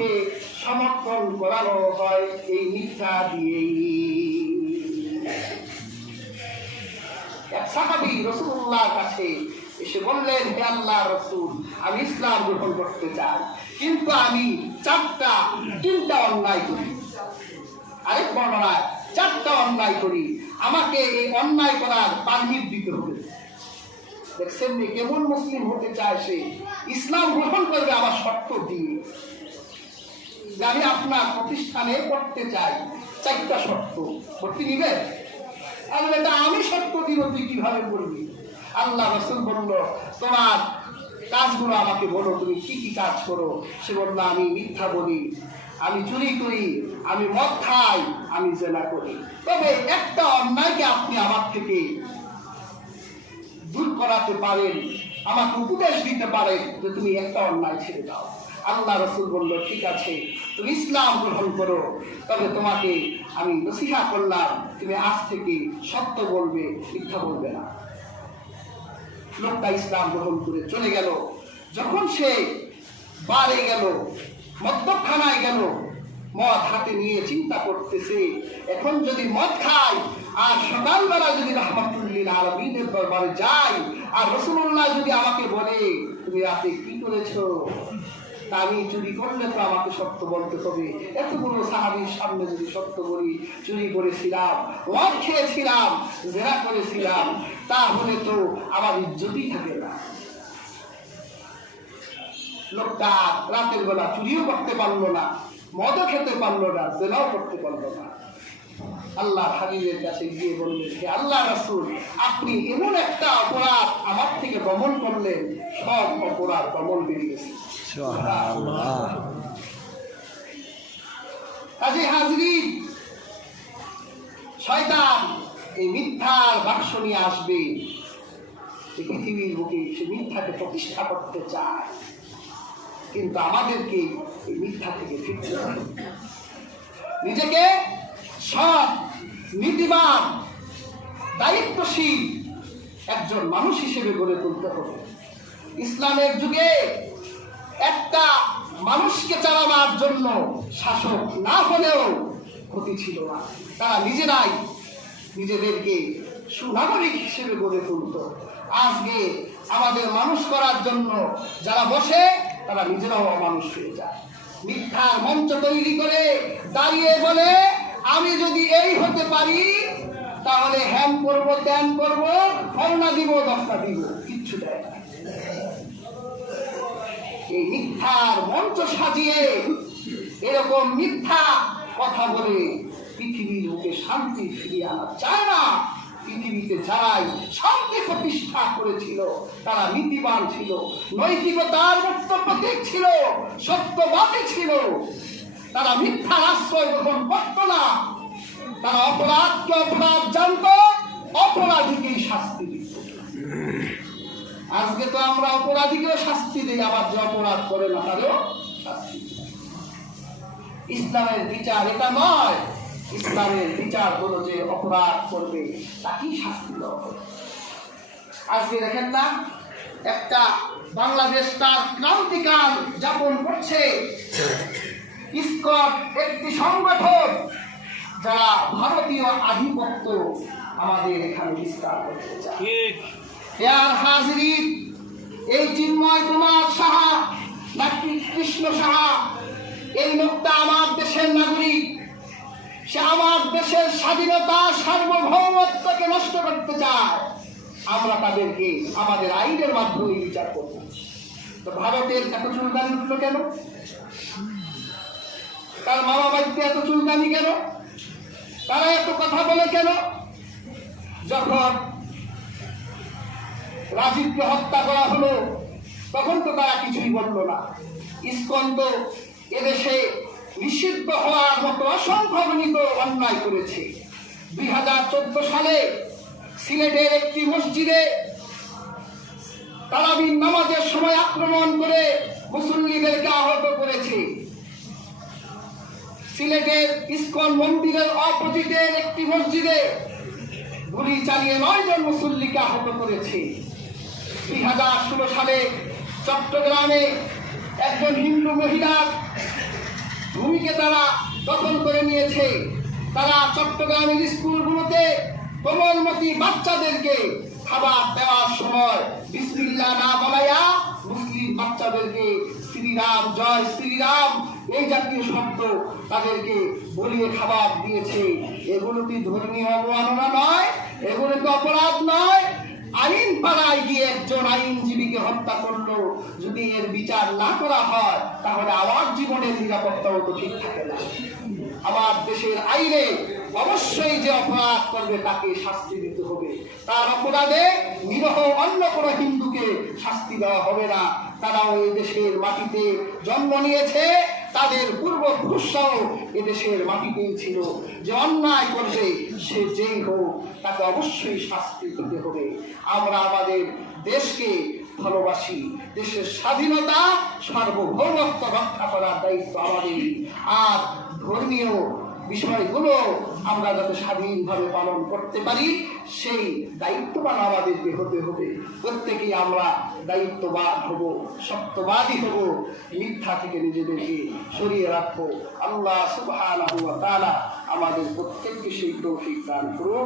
ইসলামকে সমর্থন করানো হয় এই মিথ্যা দিয়েই। এক সাহাবী রাসূলুল্লাহর কাছে এসে বললেন, হে আল্লাহর রাসূল, আমি ইসলাম গ্রহণ করতে চাই, কিন্তু আমি তিনটা অন্যায় করি। আরেক বর্ণনায় 4টা অন্যায় করি, আমাকে এই অন্যায় করার পারমিট দিতে হবে। দেখছেন কেমন মুসলিম হতে চায় সে, ইসলাম গ্রহণ করবে আবার শর্ত দিয়ে, যে আমি আপনার প্রতিষ্ঠানে পড়তে চাই, 4টা শর্ত ভর্তি নিবে। এটা আমি শর্ত দিব, তুই কিভাবে করবি? আল্লাহ রাসূল বলল, তোমার কাজগুলো আমাকে বলো, তুমি কি কি কাজ করো? সে বলল, আমি মিথ্যা বলি, আমি চুরি করি, আমি মদ খাই, আমি জেনা করি। তবে একটা অন্যায়কে আপনি আমার থেকে দূর করাতে পারেন, আমাকে উপদেশ দিতে পারেন যে তুমি একটা অন্যায় ছেড়ে দাও। আল্লাহ রাসূল বলল, ঠিক আছে, তুমি ইসলাম গ্রহণ করো, তবে তোমাকে আমি নসিহত করলাম, তুমি আজ থেকে সত্য বলবে, মিথ্যা বলবে না। লোকটা ইসলাম গ্রহণ করে চলে গেল। যখন সে বারে গেল, মদ্যখানায় গেল, মদ হাতে নিয়ে চিন্তা করতেছে, এখন যদি মদ খাই আর সকালবেলা যদি রাহমাতুল্লিল আলামিনের দরবারে যাই আর রাসূলুল্লাহ যদি আমাকে বলে, তুমি রাতে কি করেছো, তা আমি চুরি করলে তো আমাকে সত্য বলতে হবে। এতগুলো সাহাবীর সামনে যদি সত্য বলি, চুরি করেছিলাম, মদ খেয়েছিলাম, জেনা করেছিলাম, তাহলে তো আমার ইজ্জতই থাকে না। লোকটা রাতের বেলা চুরিও করতে পারলো না, মদও খেতে পারলো না, জেনাও করতে পারলো না। আল্লাহ হাবিবের কাছে গিয়ে বললেন, হে আল্লাহ রাসূল, আপনি এমন একটা অপরাধ আমার থেকে দমন করলেন, সব অপরাধ দমন বেরিয়ে গেছে। সুবহানাল্লাহ। কাজী হাজরিন, শয়তান এই মিথ্যার বাক্স নিয়ে আসবে, এই পৃথিবীর বুকে সে মিথ্যাকে প্রতিষ্ঠা করতে চায়, কিন্তু আমাদেরকে এই মিথ্যা থেকে ফিরতে হবে, নিজেকে সৎ, নীতিবান, দায়িত্বশীল একজন মানুষ হিসেবে গড়ে তুলতে হবে। ইসলামের যুগে একটা মানুষকে চালাবার জন্য শাসক না হলেও ক্ষতি ছিল না, তারা নিজেরাই নিজেদেরকে সুনাগরিক হিসেবে গড়ে তুলত। আজকে আমাদের মানুষ করার জন্য যারা বসে, তারা নিজেরাও অমানুষ হয়ে যায়। মিথ্যার মঞ্চ তৈরি করে দাঁড়িয়ে বলে, আমি যদি এই হতে পারি তাহলে হ্যান করবো, ত্যান করবো, ফলনা দিব, দশটা দিব, কিচ্ছু দেয় না। এই মিথ্যার মঞ্চ সাজিয়ে এরকম মিথ্যা কথা বলে পৃথিবীর বুকে শান্তি ফিরিয়ে আনা চায় না। পৃথিবীতে যারাই শান্তি প্রতিষ্ঠা করেছিল তারা নীতিবান ছিল, নৈতিকতার মুক্ত প্রতীক ছিল, সত্যবাদী ছিল, তারা মিথ্যার আশ্রয় গ্রহণ করত না, তারা অপরাধকে অপরাধ জানত, অপরাধীকেই শাস্তি দিত। আজকে তো আমরা অপরাধীকেও শাস্তি দিই, আবার যে অপরাধ করে না তারও শাস্তি দিই। ইসলামের বিচার এটা নয়। ইসলামের বিচার হলো যে অপরাধ করবে তাকেই শাস্তি দেওয়া হবে। আজকে দেখেন না, একটা বাংলাদেশ তার ক্রান্তিকাল যাপন করছে। ইসকন একটি সংগঠন যারা ভারতীয় আধিপত্য আমাদের এখানে বিস্তার করতে চায়। আর হাজরিন, এই চিন্ময় কুমার সাহা নাকি কৃষ্ণ সাহা, এই লোকটা আমার দেশের নাগরিক, সে আমার দেশের স্বাধীনতা, সার্বভৌমত্বকে নষ্ট করতে চায়। আমরা তাদেরকে আমাদের আইনের মাধ্যমে বিচার করব। তো ভারতের এত চুলকানি উঠলো কেন? তার মামা বাড়িতে এত চুলকানি কেন? তারা এত কথা বলে কেন? যখন রাজীবকে হত্যা করা হলো তখন তো তারা কিছুই বলল না। ইসকন তো এদেশে নিষিদ্ধ হওয়ার মতো অসংখ্য অন্যায় করেছে। 2014 সালে সিলেটের একটি মসজিদে তারাবির নামাজের সময় আক্রমণ করে মুসল্লিদেরকে আহত করেছে। সিলেটের ইসকন মন্দিরের অপোজিটের একটি মসজিদে গুলি চালিয়ে 9 জন মুসল্লিকে আহত করেছে। 2016 সালে চট্টগ্রামে একজন হিন্দু মহিলা ভূমিকে তারা দখল করে নিয়েছে। তারা চট্টগ্রামের স্কুলগুলোতে কোমলমতি বাচ্চাদেরকে খাবার দেওয়ার সময় বিসমিল্লাহ না বলাইয়া মুসলিম বাচ্চাদেরকে শ্রীরাম জয় শ্রীরাম এই জাতীয় শব্দ তাদেরকে বলিয়ে খাবার দিয়েছে। এগুলো কি ধর্মীয় অবমাননা নয়? এগুলো কি অপরাধ নয়? আইন পাড়ায় গিয়ে একজন আইনজীবীকে হত্যা করলো, যদি এর বিচার না করা হয় তাহলে আমার জীবনের নিরাপত্তাও তো ঠিক থাকে না। আমার দেশের আইনে অবশ্যই যে অপরাধ করবে তাকে শাস্তি দিতে হবে। তার অপরাধে নিরহ অন্য কোনো হিন্দুকে শাস্তি দেওয়া হবে না। তারাও এই দেশের মাটিতে জন্ম নিয়েছে, তাদের পূর্বপুরুষরাও এদেশের মাটিতেই ছিল। যে অন্যায় করবে সে যেই হোক তাকে অবশ্যই শাস্তি দিতে হবে। আমরা আমাদের দেশকে ভালোবাসি, দেশের স্বাধীনতা সার্বভৌমত্ব রক্ষা করার দায়িত্ব আমাদের। আর ধর্মীয় বিষয়গুলো আমরা যাতে স্বাধীনভাবে পালন করতে পারি সেই দায়িত্ববান আমাদেরকে হতে হবে। প্রত্যেকেই আমরা দায়িত্ববান হব, সত্যবাদী হব, মিথ্যা থেকে নিজেদেরকে সরিয়ে রাখবো। আল্লাহ সুবহানাহু ওয়া তাআলা আমাদের প্রত্যেককে সেই তৌফিক দান করুন।